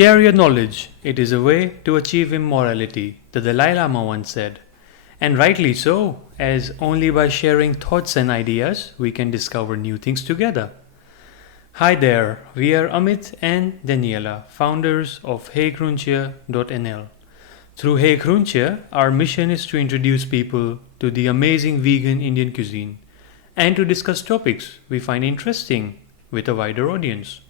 Share your knowledge. It is a way to achieve immortality, the Dalai Lama once said. And rightly so, as only by sharing thoughts and ideas we can discover new things together. Hi there, we are Amit and Daniëlle, founders of heygroentje.nl. Through heygroentje, our mission is to introduce people to the amazing vegan Indian cuisine and to discuss topics we find interesting with a wider audience.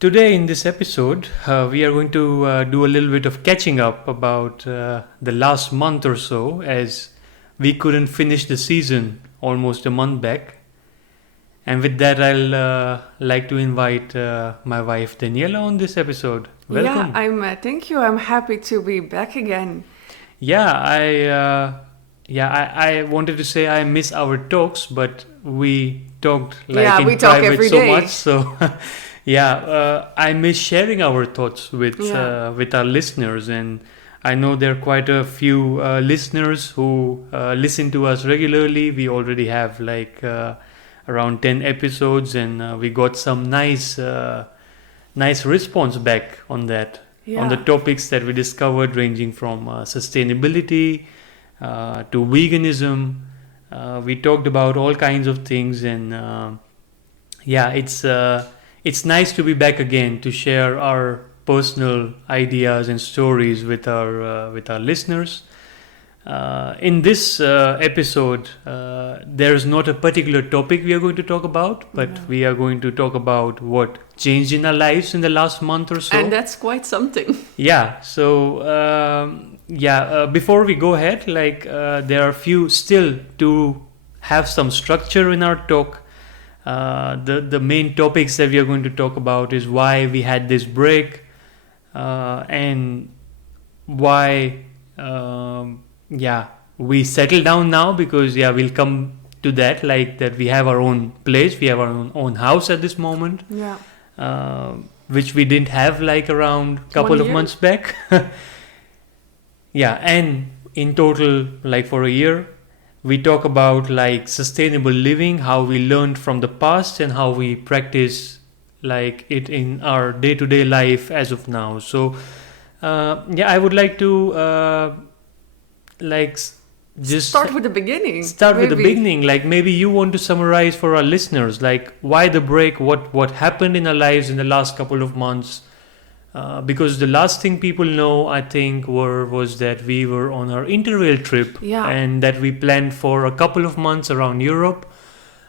Today in this episode, we are going to do a little bit of catching up about the last month or so, as we couldn't finish the season almost a month back. And with that, I'll like to invite my wife Daniëlle on this episode. Welcome. Thank you. I'm happy to be back again. I wanted to say I miss our talks, but we talked in we talk private every so day. much. So I miss sharing our thoughts with our listeners, and I know there are quite a few listeners who listen to us regularly. We already have around 10 episodes, and we got some nice response back on that, on the topics that we discovered, ranging from sustainability to veganism. We talked about all kinds of things, and it's nice to be back again to share our personal ideas and stories with our listeners. In this episode, there is not a particular topic we are going to talk about, but we are going to talk about what changed in our lives in the last month or so. And that's quite something. Before we go ahead, there are a few still to have some structure in our talk. The main topics that we are going to talk about is why we had this break, and why we settled down now, because we'll come to that, that we have our own place, we have our own house at this moment, which we didn't have around couple of months back. And in total, for a year, we talk about sustainable living, how we learned from the past and how we practice it in our day-to-day life as of now. So I would like to just start with the beginning. With the beginning. Maybe you want to summarize for our listeners, why the break, what happened in our lives in the last couple of months. Because the last thing people know, I think, was that we were on our interrail trip, and that we planned for a couple of months around Europe.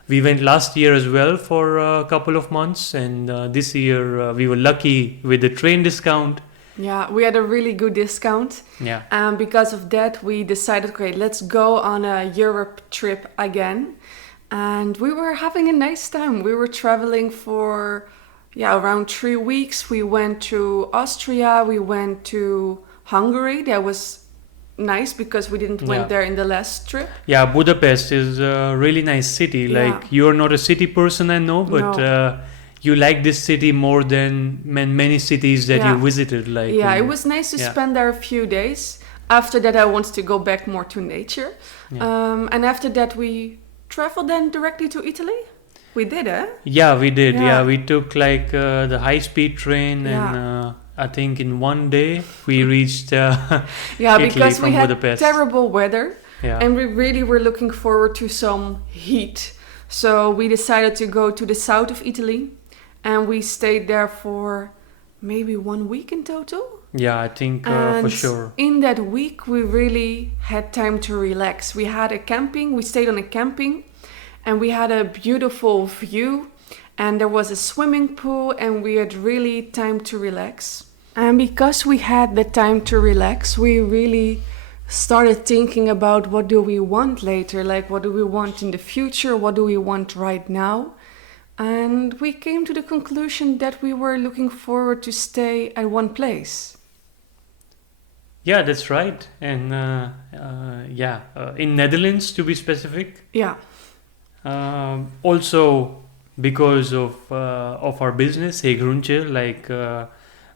We went last year as well for a couple of months, and this year we were lucky with the train discount. Yeah, we had a really good discount. Yeah. And because of that, we decided, okay, let's go on a Europe trip again. And we were having a nice time. We were traveling for around 3 weeks. We went to Austria, we went to Hungary. That was nice because we didn't went there in the last trip. Yeah, Budapest is a really nice city. You're not a city person, I know, but you like this city more than many cities that you visited. It was nice to spend there a few days. After that, I wanted to go back more to nature. And after that, we traveled then directly to Italy. We did, eh? Yeah, we did. Yeah, we took the high-speed train, and I think in one day we reached Italy because from we had Budapest. Terrible weather, and we really were looking forward to some heat. So we decided to go to the south of Italy, and we stayed there for maybe 1 week in total. Yeah, I think for sure. In that week, we really had time to relax. We stayed on a camping. And we had a beautiful view, and there was a swimming pool, and we had really time to relax. And because we had the time to relax, we really started thinking about what do we want later, what do we want in the future, what do we want right now. And we came to the conclusion that we were looking forward to stay at one place. Yeah, that's right. And in Netherlands, to be specific. Yeah. Also, because of our business, heygroentje,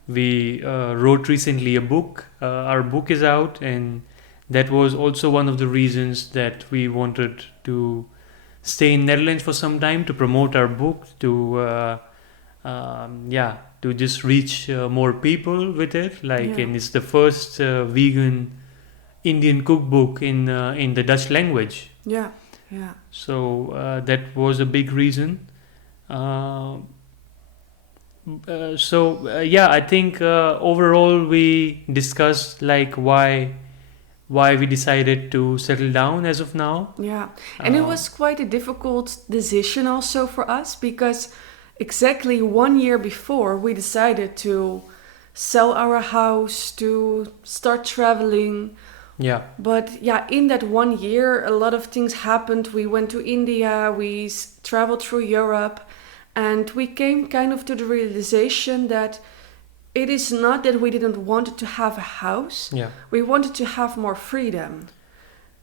we wrote recently a book. Our book is out, and that was also one of the reasons that we wanted to stay in Netherlands for some time to promote our book, to to just reach more people with it. Like, Yeah. and it's the first vegan Indian cookbook in the Dutch language. Yeah. Yeah. So that was a big reason. Uh, yeah, I think overall we discussed like why we decided to settle down as of now. Yeah. And it Uh, was quite a difficult decision also for us because exactly 1 year before we decided to sell our house, to start traveling. yeah, But yeah, in that 1 year, a lot of things happened. We went to India, we traveled through Europe, and we came kind of to the realization that it is not that we didn't want to have a house, yeah, we wanted to have more freedom.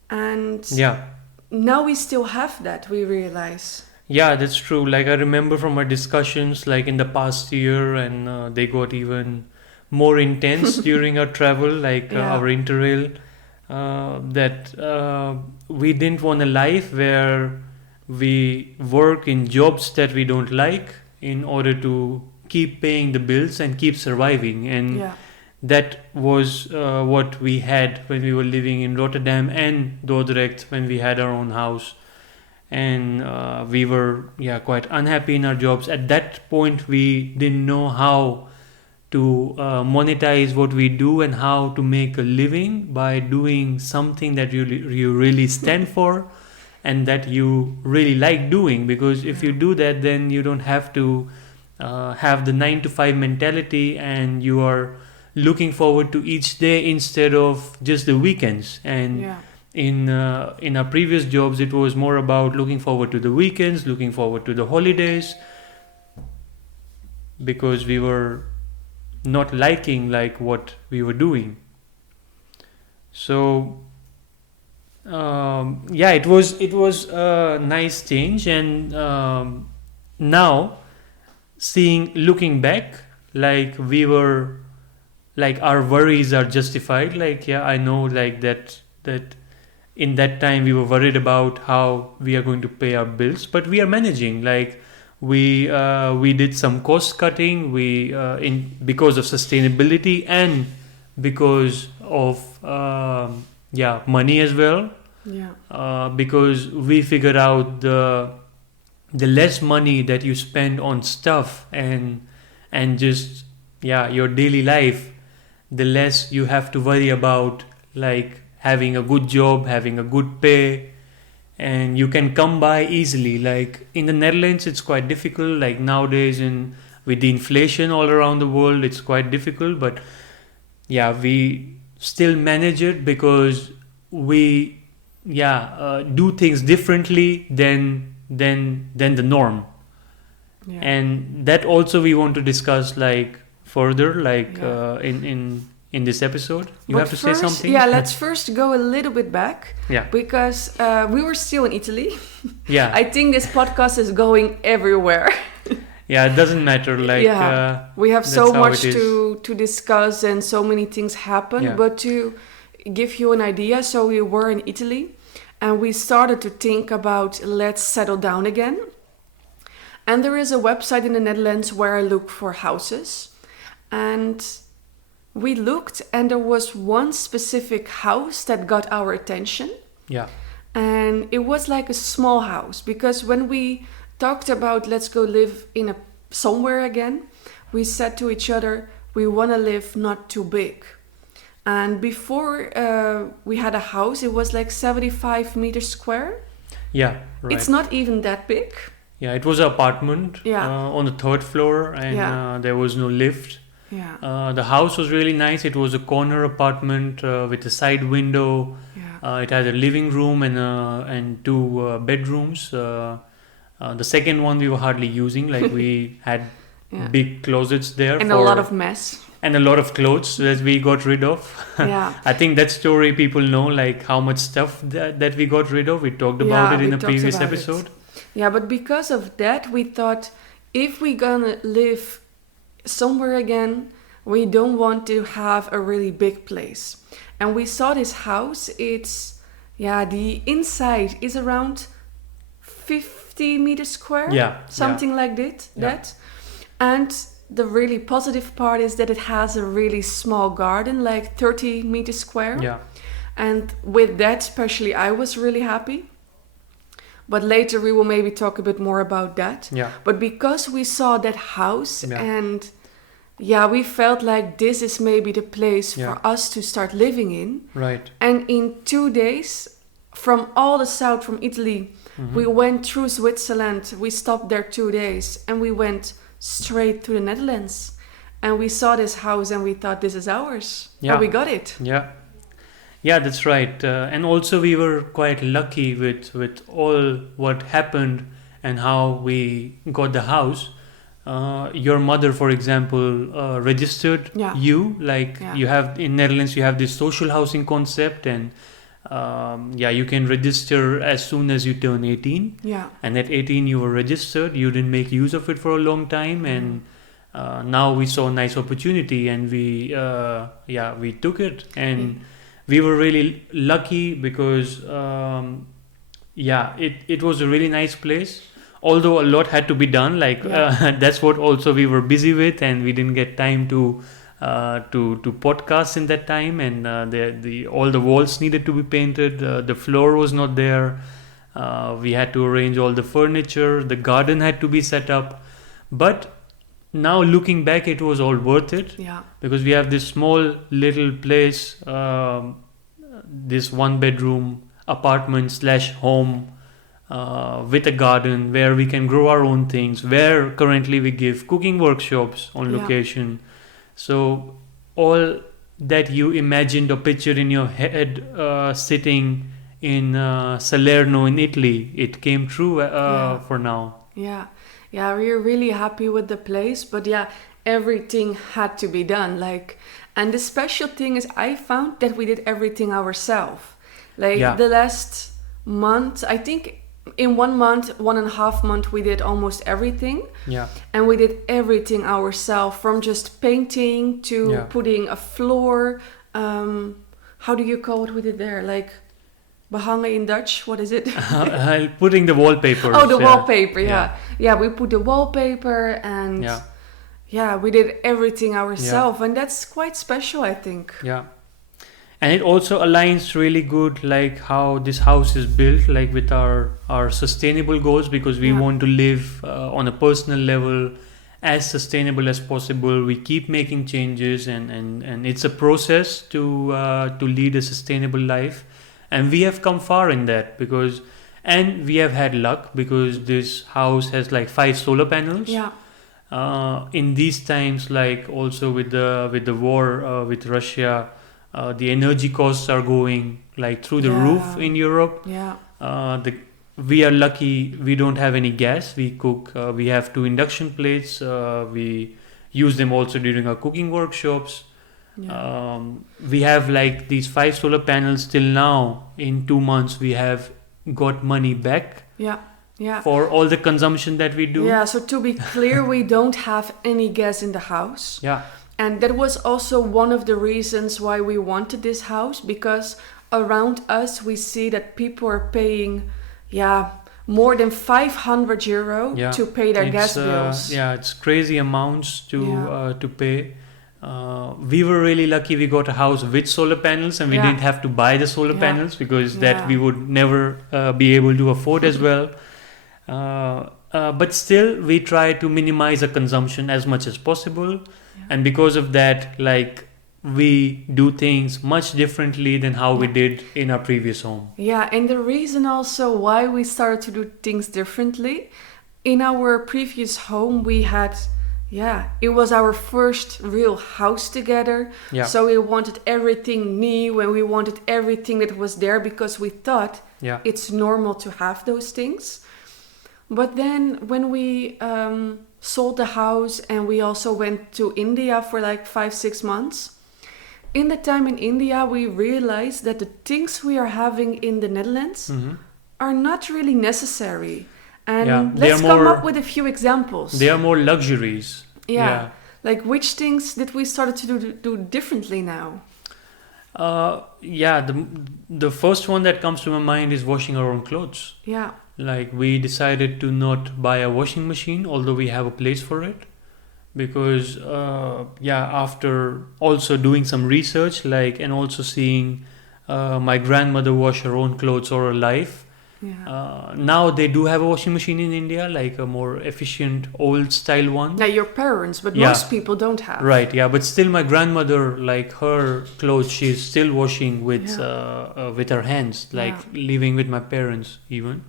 And yeah. now we still have that, we realize. Yeah, that's true. Like I remember from our discussions, like in the past year, and they got even more intense during our travel, like Yeah. our interrail. That we didn't want a life where we work in jobs that we don't like in order to keep paying the bills and keep surviving. And Yeah. that was what we had when we were living in Rotterdam and Dordrecht when we had our own house. And we were quite unhappy in our jobs. At that point, we didn't know how to monetize what we do and how to make a living by doing something that you really stand for and that you really like doing. Because if you do that, then you don't have to have the 9 to 5 mentality, and you are looking forward to each day instead of just the weekends. And Yeah. in our previous jobs, it was more about looking forward to the weekends, looking forward to the holidays, because we were not liking like what we were doing. So it was a nice change. And now looking back, like we were, like our worries are justified. Like, yeah, I know, like that in that time we were worried about how we are going to pay our bills, but we are managing. Like we did some cost cutting, because of sustainability and because of money as well. Yeah. Because we figured out the less money that you spend on stuff and just your daily life, the less you have to worry about like having a good job, having a good pay, and you can come by easily. Like in the Netherlands, it's quite difficult. Like nowadays, with the inflation all around the world, it's quite difficult. But we still manage it because we do things differently than the norm. Yeah. And that also we want to discuss like further, like in this episode. You But have to say something. Yeah, let's first go a little bit back. Yeah. Because we were still in Italy. Yeah. I think this podcast is going everywhere. Yeah, it doesn't matter. Like we have so that's how much it is. to discuss and so many things happen. Yeah. But to give you an idea, so we were in Italy and we started to think about let's settle down again. And there is a website in the Netherlands where I look for houses. And we looked and there was one specific house that got our attention. Yeah. And it was like a small house, because when we talked about let's go live in somewhere again, we said to each other, we want to live not too big. And before we had a house, it was like 75 meters square. Yeah, right. It's not even that big. Yeah, it was an apartment Yeah. On the 3rd floor, and there was no lift. Yeah. The house was really nice. It was a corner apartment with a side window. Yeah. It had a living room and 2 bedrooms. The second one we were hardly using. Like we had Yeah. big closets there And a lot of mess. and a lot of clothes that we got rid of. Yeah. I think that story people know, like how much stuff that we got rid of. We talked about it in a previous episode. Yeah, but because of that, we thought if we're gonna live somewhere again, we don't want to have a really big place. And we saw this house. It's the inside is around 50 meters square. Yeah, something like that. Yeah. And the really positive part is that it has a really small garden, like 30 meters square. Yeah. And with that, especially, I was really happy. But later we will maybe talk a bit more about that. Yeah. But because we saw that house Yeah. and we felt like this is maybe the place Yeah. for us to start living in. Right. And in 2 days, from all the south, from Italy, we went through Switzerland. We stopped there 2 days and we went straight to the Netherlands. And we saw this house and we thought, this is ours. Yeah. And we got it. Yeah. Yeah, that's right. And also we were quite lucky with all what happened and how we got the house. Your mother, for example, registered you. Like you have in Netherlands, you have this social housing concept, and you can register as soon as you turn 18. Yeah. And at 18 you were registered. You didn't make use of it for a long time, and now we saw a nice opportunity, and we took it, and we were really lucky because it was a really nice place. Although a lot had to be done, that's what also we were busy with, and we didn't get time to podcast in that time, and all the walls needed to be painted. The floor was not there. We had to arrange all the furniture. The garden had to be set up. But now looking back, it was all worth it. Yeah. Because we have this small little place, this 1-bedroom apartment / home. With a garden where we can grow our own things, where currently we give cooking workshops on location. So all that you imagined or pictured in your head sitting in Salerno in Italy, it came true for now. Yeah, we're really happy with the place, but everything had to be done. And the special thing is I found that we did everything ourselves. The last month, I think in 1 month, 1.5 months, we did almost everything. Yeah. And we did everything ourselves, from just painting to putting a floor. How do you call what we did there? Behangen in Dutch, what is it? Putting the wallpaper. Oh, the wallpaper, yeah. We put the wallpaper and we did everything ourselves. And that's quite special, I think. Yeah. And it also aligns really good, how this house is built, with our sustainable goals, because we want to live on a personal level as sustainable as possible. We keep making changes, and it's a process to lead a sustainable life. And we have come far in that and we have had luck because this house has 5 solar panels. Yeah. In these times, also with the war with Russia. The energy costs are going through the roof in Europe. Yeah. We are lucky we don't have any gas. We cook. We have 2 induction plates. We use them also during our cooking workshops. Yeah. We have these 5 solar panels till now. In 2 months, we have got money back. Yeah. Yeah. For all the consumption that we do. Yeah. So to be clear, we don't have any gas in the house. Yeah. And that was also one of the reasons why we wanted this house, because around us we see that people are paying more than €500 to pay their gas bills. It's crazy amounts to pay. We were really lucky we got a house with solar panels, and we didn't have to buy the solar panels because that we would never be able to afford as well. But still we try to minimize our consumption as much as possible. And because of that, we do things much differently than how we did in our previous home. Yeah, and the reason also why we started to do things differently, in our previous home we had, it was our first real house together. Yeah. So we wanted everything new and we wanted everything that was there because we thought it's normal to have those things. But then when we sold the house and we also went to India for 5-6 months, in the time in India we realized that the things we are having in the Netherlands are not really necessary. And let's come up with a few examples. They are more luxuries. Yeah. Which things did we start to do differently now? The first one that comes to my mind is washing our own clothes. Yeah. We decided to not buy a washing machine, although we have a place for it. because after also doing some research, like, and also seeing my grandmother wash her own clothes all her life. Now they do have a washing machine in India, like a more efficient old style one. Now your parents, but most people don't have. Right, yeah, but still my grandmother, like her clothes, she's still washing with her hands, like living with my parents even.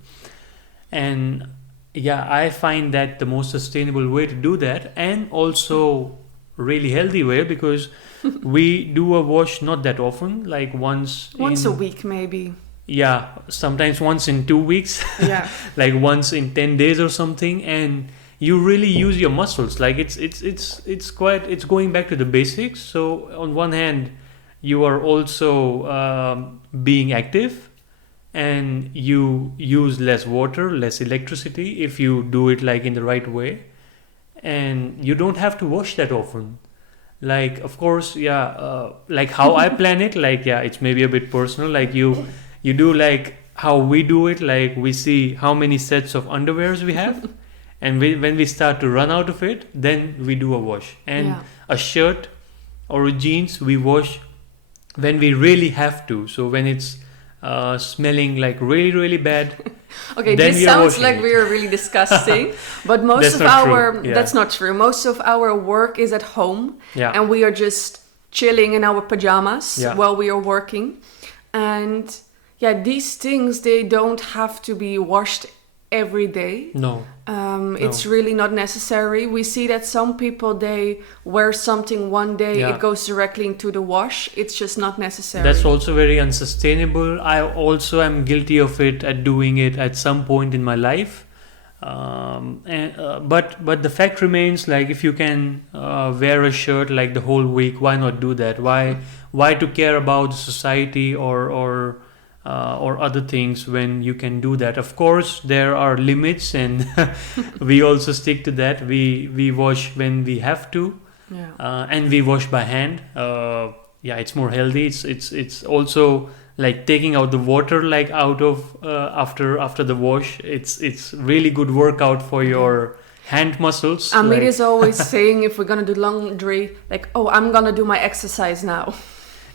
And I find that the most sustainable way to do that, and also really healthy way, because we do a wash not that often, like once a week maybe. Yeah, sometimes once in 2 weeks. Yeah. Like once in 10 days or something, and you really use your muscles. Like it's going back to the basics. So on one hand, you are also being active, and you use less water, less electricity if you do it like in the right way, and you don't have to wash that often. Like, of course, like how I plan it, like, it's maybe a bit personal. Like you do like how we do it, like we see how many sets of underwears we have, and when we start to run out of it, then we do a wash. And a shirt or a jeans we wash when we really have to. So when it's smelling like really, really bad. Okay, this sounds like we are really disgusting, but most of our that's not true. Most of our work is at home, and we are just chilling in our pajamas while we are working. And these things, they don't have to be washed every day. No. It's really not necessary. We see that some people, they wear something one day, it goes directly into the wash. It's just not necessary. That's also very unsustainable. I also am guilty of it, at doing it at some point in my life. But the fact remains, like, if you can wear a shirt like the whole week, why not do that? Why to care about the society or other things when you can do that? Of course, there are limits, and we also stick to that. We wash when we have to, and we wash by hand. It's more healthy. It's also like taking out the water, like out of after the wash. It's really good workout for your hand muscles. Amit is always saying, if we're gonna do laundry, like, oh, I'm gonna do my exercise now.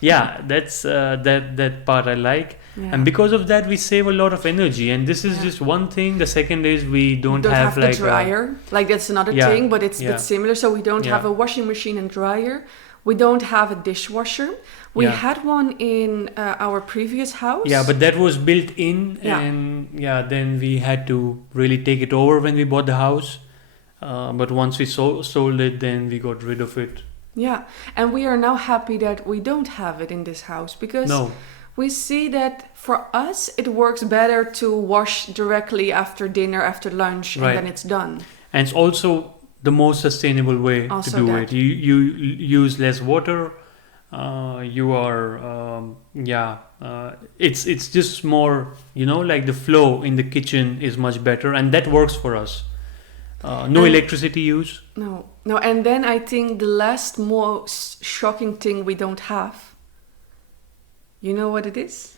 Yeah, that's that part I like. And because of that, we save a lot of energy. And this is just one thing. The second is we don't have like the dryer. Like, that's another thing, but it's similar. So we don't have a washing machine and dryer. We don't have a dishwasher. We had one in our previous house. Yeah, but that was built in, and then we had to really take it over when we bought the house. But once we sold it, then we got rid of it. Yeah, and we are now happy that we don't have it in this house, because we see that for us it works better to wash directly after dinner, after lunch, and then it's done. And it's also the most sustainable way to do it. You use less water. You are it's just more, like the flow in the kitchen is much better, and that works for us. No electricity use. No, and then I think the last most shocking thing we don't have. You know what it is?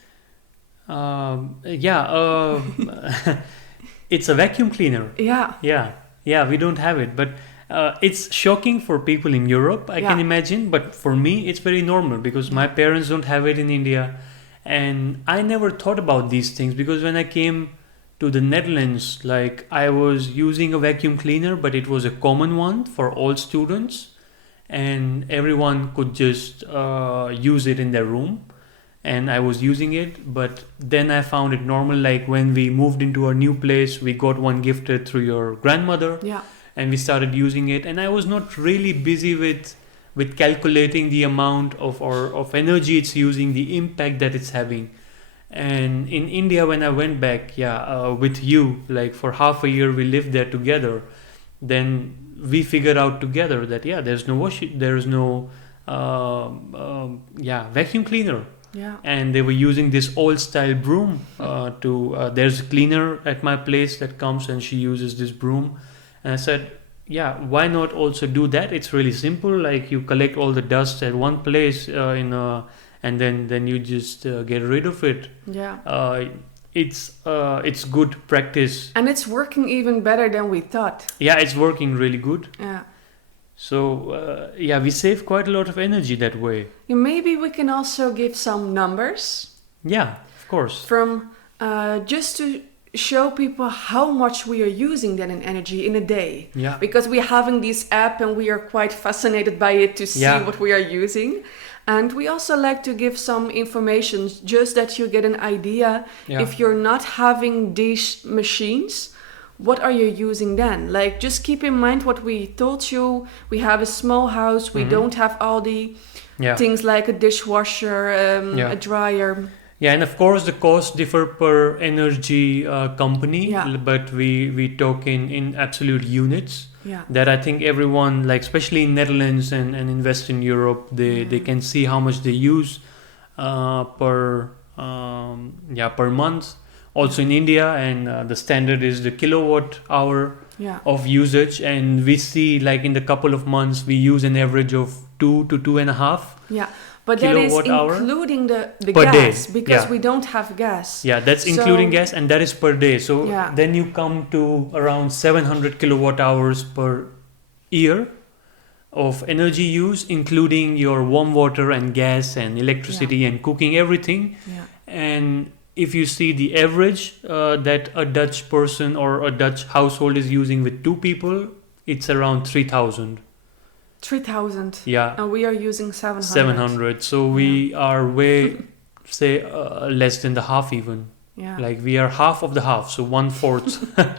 It's a vacuum cleaner. Yeah, we don't have it, but it's shocking for people in Europe, I can imagine, but for me it's very normal, because my parents don't have it in India, and I never thought about these things, because when I came to the Netherlands, like, I was using a vacuum cleaner, but it was a common one for all students, and everyone could just use it in their room, and I was using it. But then I found it normal, like when we moved into our new place, we got one gifted through your grandmother, and we started using it, and I was not really busy with calculating the amount of energy it's using, the impact that it's having. And in India, when I went back, with you, like for half a year, we lived there together. Then we figured out together that there's no vacuum cleaner. Yeah. And they were using this old style broom there's a cleaner at my place that comes, and she uses this broom. And I said, why not also do that? It's really simple. Like, you collect all the dust at one place and then you just get rid of it. It's good practice, and it's working even better than we thought. It's working really good. So we save quite a lot of energy that way. Maybe we can also give some numbers. Yeah, of course. From just to show people how much we are using then in energy in a day. Yeah. Because we're having this app and we are quite fascinated by it to see what we are using. And we also like to give some information just that you get an idea. If you're not having these machines, what are you using then? Like, just keep in mind what we told you. We have a small house. We don't have all the things like a dishwasher, a dryer. Yeah, and of course the costs differ per energy company, but we talk in absolute units. Yeah. That I think everyone, like especially in Netherlands and in Western Europe, they can see how much they use per month. Also in India, and the standard is the kilowatt hour of usage, and we see like in the couple of months we use an average of 2 to 2.5. Yeah. But that is including the gas, because we don't have gas. Yeah, that's including gas, and that is per day. So then you come to around 700 kilowatt hours per year of energy use, including your warm water and gas and electricity and cooking, everything. Yeah. And if you see the average that a Dutch person or a Dutch household is using with 2 people, it's around 3,000. 3,000. Yeah. And we are using 700. 700. So we are way, say, less than the half even. Yeah. Like we are half of the half. So 1/4.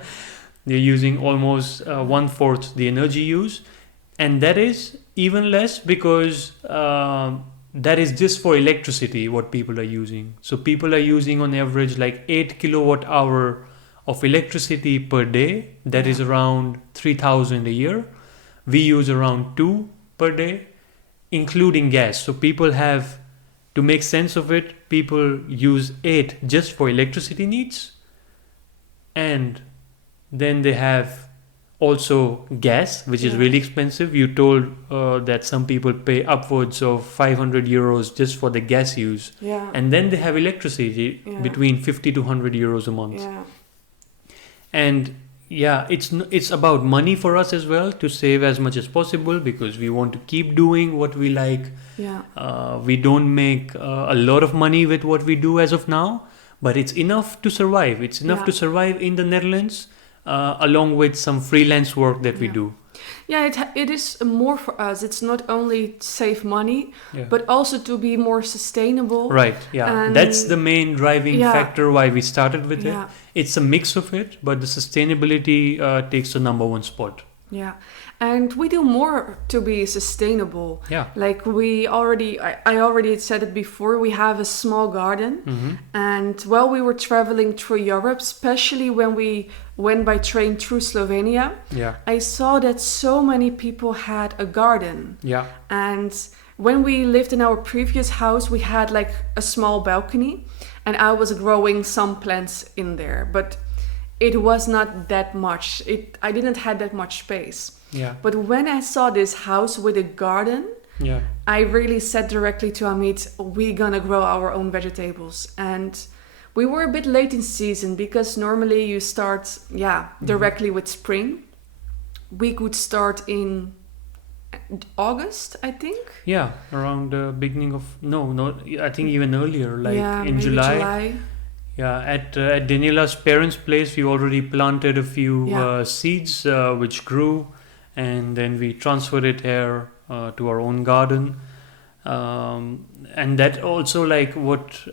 They're using almost 1/4 the energy use. And that is even less because that is just for electricity what people are using. So people are using on average like 8 kilowatt hour of electricity per day. That is around 3,000 a year. We use around 2 per day, including gas. So people have, to make sense of it, people use 8 just for electricity needs. And then they have also gas, which is really expensive. You told that some people pay upwards of 500 euros just for the gas use. Yeah. And then they have electricity between 50 to 100 euros a month. Yeah. And it's about money for us as well, to save as much as possible, because we want to keep doing what we like. Yeah. We don't make a lot of money with what we do as of now, but it's enough to survive. It's enough to survive in the Netherlands, along with some freelance work that we do. Yeah, it is more for us. It's not only to save money, but also to be more sustainable. Right, and that's the main driving factor why we started with it. It's a mix of it, but the sustainability takes the number one spot. Yeah, and we do more to be sustainable. Yeah. Like I already said it before, we have a small garden. And while we were traveling through Europe, especially when we went by train through Slovenia, I saw that so many people had a garden. Yeah. And when we lived in our previous house, we had like a small balcony, and I was growing some plants in there, but it was not that much. I didn't have that much space. Yeah. But when I saw this house with a garden, I really said directly to Amit, we're gonna grow our own vegetables. And we were a bit late in season, because normally you start directly with spring. We could start in August, I think. Yeah, around the beginning of I think even earlier, like in July. Yeah, at Daniëlle's parents' place, we already planted a few seeds which grew, and then we transferred it here to our own garden. And that also, like, what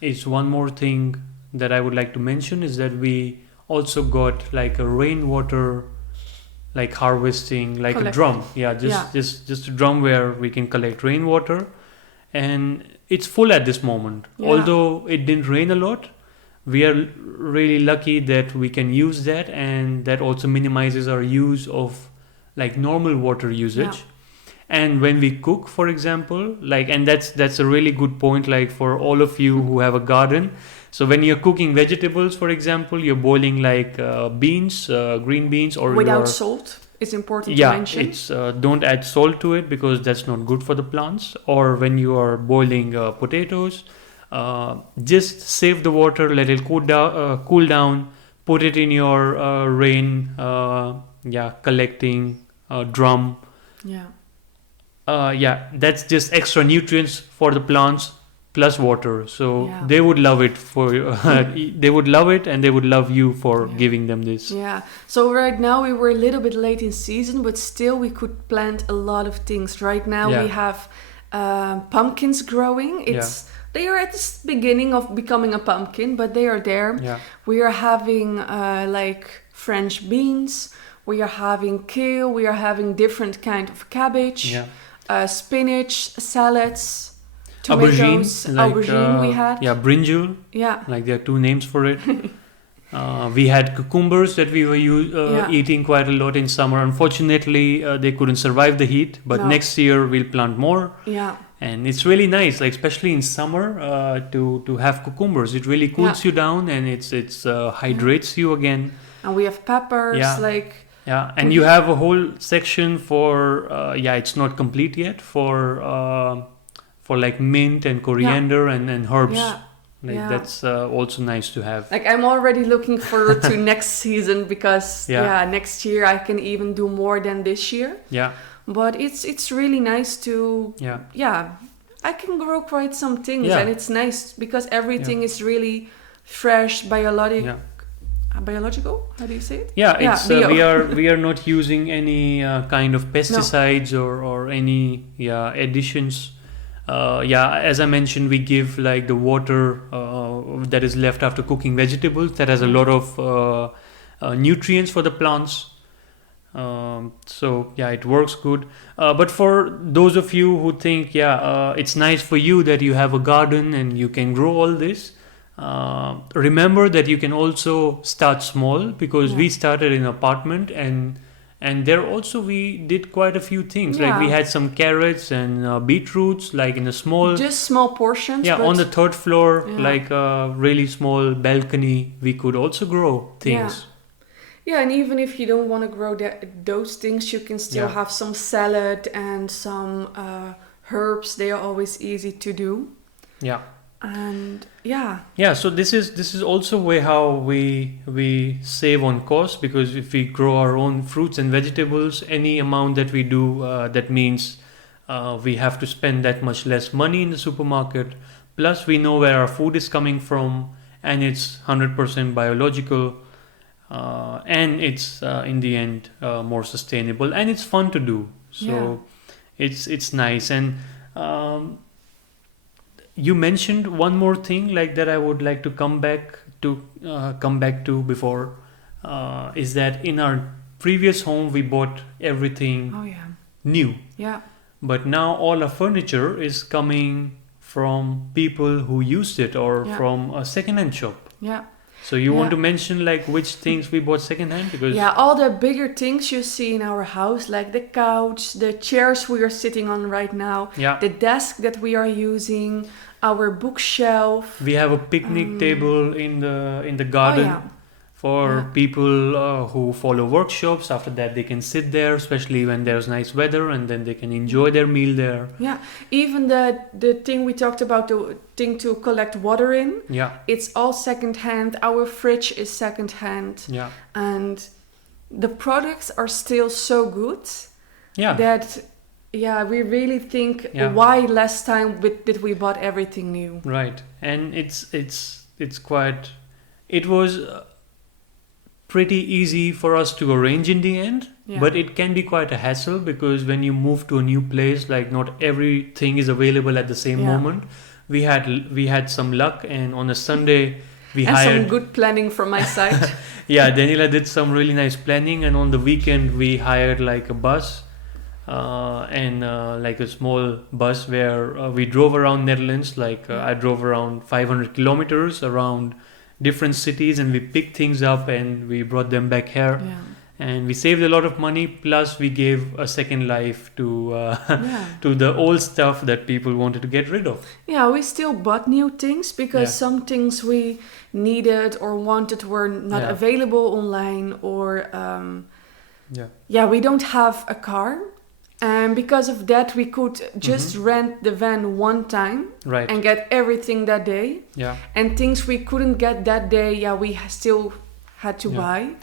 is one more thing that I would like to mention is that we also got like a rainwater, like harvesting, like a drum. Just a drum where we can collect rainwater, and it's full at this moment. Although it didn't rain a lot, we are really lucky that we can use that, and that also minimizes our use of like normal water usage. And when we cook, for example, like, and that's a really good point, like for all of you who have a garden. So when you're cooking vegetables, for example, you're boiling like beans, green beans, or without salt. It's important to mention. It's don't add salt to it, because that's not good for the plants. Or when you are boiling potatoes, just save the water, let it cool down, put it in your rain collecting drum. Yeah. That's just extra nutrients for the plants plus water. So Yeah. they would love it they would love it, and they would love you for Yeah. giving them this. Yeah. So right now we were a little bit late in season, but still we could plant a lot of things. Right now Yeah. we have pumpkins growing. They are at the beginning of becoming a pumpkin, but they are there. Yeah. We are having like French beans. We are having kale. We are having different kind of cabbage, spinach, salads, tomatoes, aubergine. We had brinjal. Yeah. Like there are two names for it. We had cucumbers that we were eating quite a lot in summer. Unfortunately, they couldn't survive the heat. But next year we'll plant more. Yeah. And it's really nice, like especially in summer, to have cucumbers. It really cools you down, and it's hydrates you again. And we have peppers, and you have a whole section for it's not complete yet, for like mint and coriander and herbs. That's also nice to have. Like I'm already looking forward to next season because next year I can even do more than this year. Yeah. But it's really nice to I can grow quite some things, and it's nice because everything is really fresh, biological. How do you say it? We are not using any kind of pesticides or any additions. As I mentioned, we give like the water that is left after cooking vegetables that has a lot of nutrients for the plants. It works good. But for those of you who think it's nice for you that you have a garden and you can grow all this, remember that you can also start small, because we started in an apartment, and there also we did quite a few things. Like we had some carrots and beetroots, like in a small portions. On the third floor, like a really small balcony, we could also grow things. Yeah, and even if you don't want to grow those things, you can still have some salad and some herbs. They are always easy to do. Yeah. And so this is also way how we save on cost, because if we grow our own fruits and vegetables, any amount that we do, that means we have to spend that much less money in the supermarket. Plus we know where our food is coming from, and it's 100% biological. And it's in the end more sustainable, and it's fun to do. So it's nice. And you mentioned one more thing like that I would like to come back to before, is that in our previous home we bought everything new. Yeah. But now all our furniture is coming from people who used it, or from a second-hand shop. Yeah. So you want to mention like which things we bought secondhand? Because all the bigger things you see in our house, like the couch, the chairs we are sitting on right now, the desk that we are using, our bookshelf. We have a picnic table in the garden for people who follow workshops. After that, they can sit there, especially when there's nice weather, and then they can enjoy their meal there. Yeah, even the thing we talked about, the thing to collect water in. Yeah, it's all secondhand. Our fridge is secondhand. Yeah, and the products are still so good. Yeah, that we really think why last time did we bought everything new? Right, and it's quite. It was pretty easy for us to arrange in the end, but it can be quite a hassle, because when you move to a new place, like not everything is available at the same moment. We had some luck, and on a Sunday we hired some good planning from my side. Daniëlle did some really nice planning, and on the weekend we hired like a bus and like a small bus where we drove around Netherlands. I drove around 500 kilometers around different cities, and we picked things up and we brought them back here. And we saved a lot of money, plus we gave a second life to to the old stuff that people wanted to get rid of. We still bought new things, because some things we needed or wanted were not available online, or we don't have a car. And because of that, we could just rent the van one time and get everything that day. Yeah. And things we couldn't get that day, we still had to buy.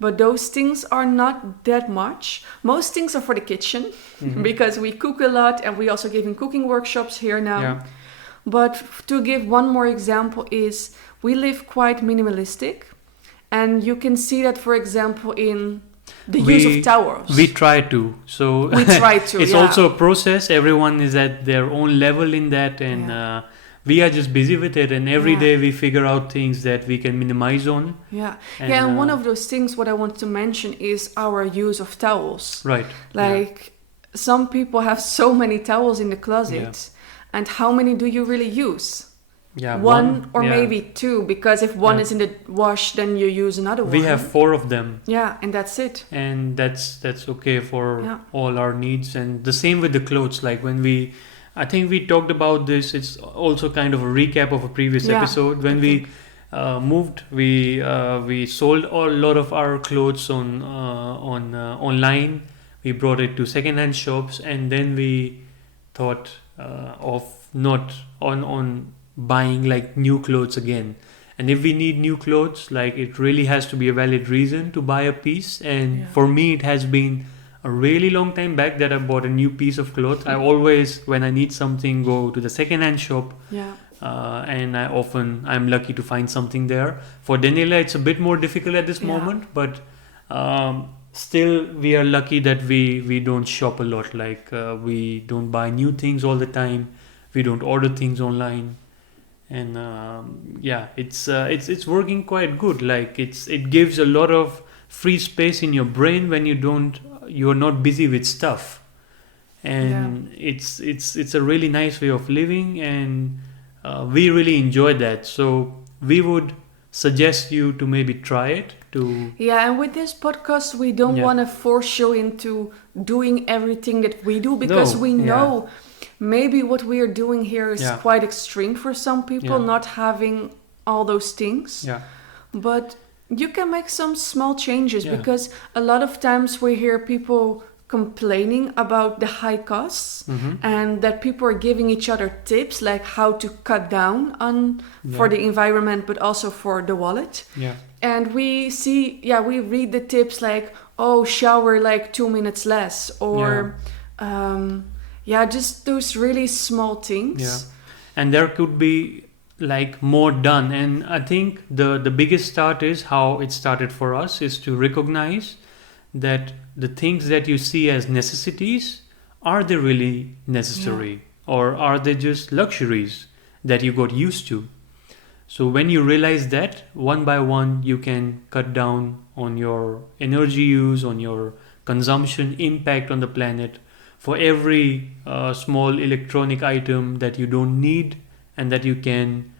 but those things are not that much. Most things are for the kitchen because we cook a lot and we also giving cooking workshops here now. Yeah. But to give one more example is we live quite minimalistic, and you can see that, for example, in the use of towels. We try to. So we try to. It's also a process. Everyone is at their own level in that, and we are just busy with it. And every day we figure out things that we can minimize on. Yeah, and one of those things what I want to mention is our use of towels. Right. Like some people have so many towels in the closet, and how many do you really use? Yeah, one or maybe two, because if one is in the wash, then you use another one. We have 4 of them. Yeah, and that's it. And that's okay for all our needs. And the same with the clothes. Like when I think we talked about this. It's also kind of a recap of a previous episode. When we moved, we sold a lot of our clothes on online. We brought it to secondhand shops, and then we thought of not on buying like new clothes again. And if we need new clothes, like it really has to be a valid reason to buy a piece. And for me, it has been a really long time back that I bought a new piece of cloth. I always, when I need something, go to the secondhand shop. And I'm lucky to find something there. For Daniëlle, it's a bit more difficult at this moment, but still we are lucky that we don't shop a lot. Like we don't buy new things all the time. We don't order things online. And it's working quite good. Like it gives a lot of free space in your brain when you're not busy with stuff, and it's a really nice way of living, and we really enjoy that. So we would suggest you to maybe try it. And with this podcast, we don't want to force you into doing everything that we do, because we know. Maybe what we are doing here is quite extreme for some people, not having all those things. But you can make some small changes, because a lot of times we hear people complaining about the high costs, and that people are giving each other tips like how to cut down on for the environment, but also for the wallet. And we see, we read the tips like, oh, shower like 2 minutes less, or just those really small things. And there could be like more done. And I think the biggest start is how it started for us, is to recognize that the things that you see as necessities, are they really necessary? Or are they just luxuries that you got used to? So when you realize that, one by one, you can cut down on your energy use, on your consumption, impact on the planet. For every small electronic item that you don't need and that you can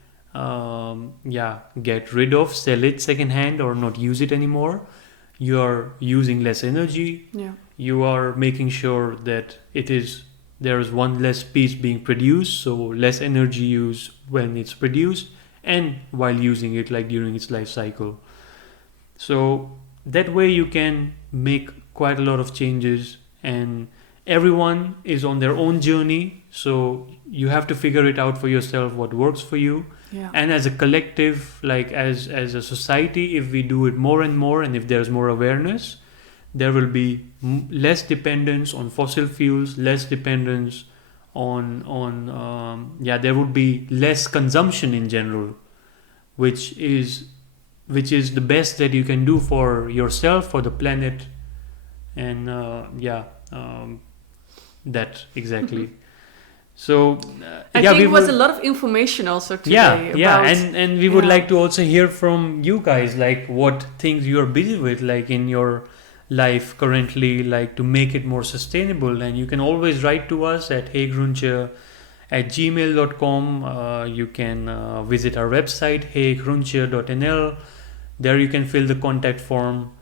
get rid of, sell it secondhand or not use it anymore, you are using less energy. You are making sure that there is one less piece being produced, so less energy use when it's produced and while using it, like during its life cycle. So that way you can make quite a lot of changes, and everyone is on their own journey, so you have to figure it out for yourself what works for you. And as a collective, like as a society, if we do it more and more, and if there's more awareness, there will be less dependence on fossil fuels, less dependence there would be less consumption in general, which is the best that you can do for yourself, for the planet, and that exactly. So I think it was a lot of information also today. And we would like to also hear from you guys, like what things you are busy with, like in your life currently, like to make it more sustainable. And you can always write to us at heygroentje@gmail.com. You can visit our website heygroentje.nl. There you can fill the contact form,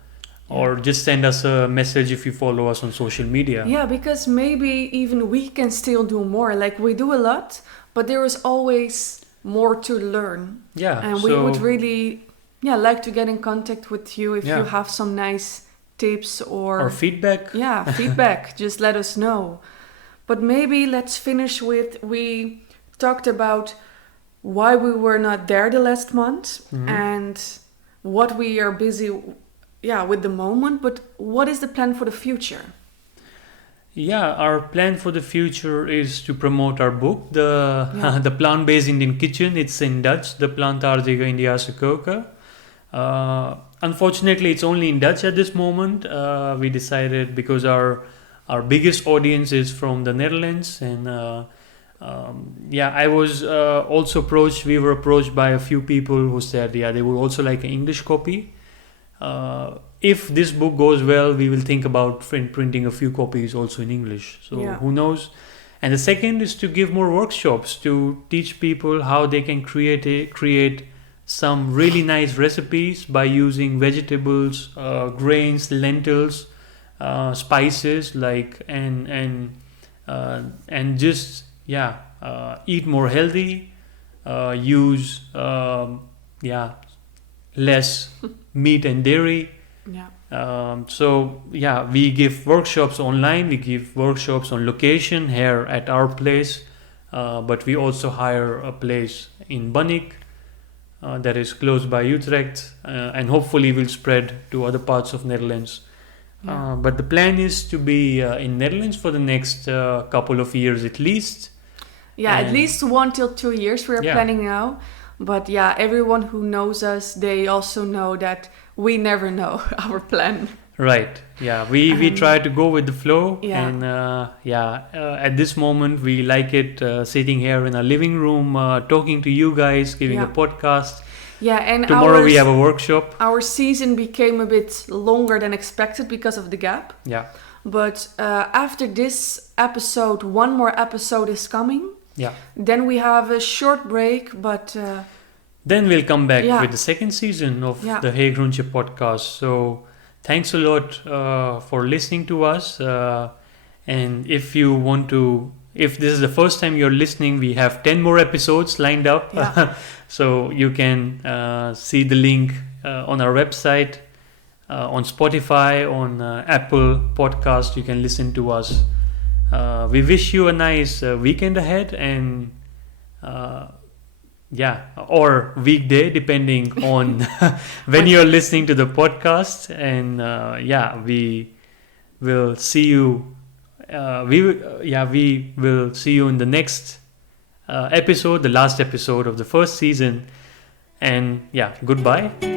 or just send us a message if you follow us on social media. Because maybe even we can still do more. Like we do a lot, but there is always more to learn. And we would really like to get in contact with you if you have some nice tips or feedback. Feedback. Just let us know. But maybe let's finish with, we talked about why we were not there the last month and what we are busy with the moment, but what is the plan for the future? Yeah, our plan for the future is to promote our book, the plant-based Indian kitchen. It's in Dutch, de plantaardige Indiase keuken. Unfortunately, it's only in Dutch at this moment. We decided because our biggest audience is from the Netherlands, and I was also approached. We were approached by a few people who said, they would also like an English copy. If this book goes well, we will think about printing a few copies also in English. So who knows? And the second is to give more workshops to teach people how they can create some really nice recipes by using vegetables, grains, lentils, spices, and just eat more healthy. Use less meat and dairy. We give workshops online, we give workshops on location here at our place, but we also hire a place in Bunnik that is close by Utrecht, and hopefully will spread to other parts of Netherlands. But the plan is to be in Netherlands for the next couple of years at least. At least 1 till 2 years we're planning now. But everyone who knows us, they also know that we never know our plan. Right. Yeah. We try to go with the flow. And at this moment, we like it sitting here in our living room, talking to you guys, giving a podcast. Yeah. And tomorrow we have a workshop. Our season became a bit longer than expected because of the gap. Yeah. But after this episode, one more episode is coming. Yeah. Then we have a short break, but then we'll come back with the second season of the heygroentje podcast. So thanks a lot for listening to us. And if this is the first time you're listening, we have 10 more episodes lined up. So you can see the link on our website, on Spotify, on Apple Podcast. You can listen to us. We wish you a nice weekend ahead, and or weekday, depending on when you're listening to the podcast. And we will see you. We will see you in the next episode, the last episode of the first season. And goodbye.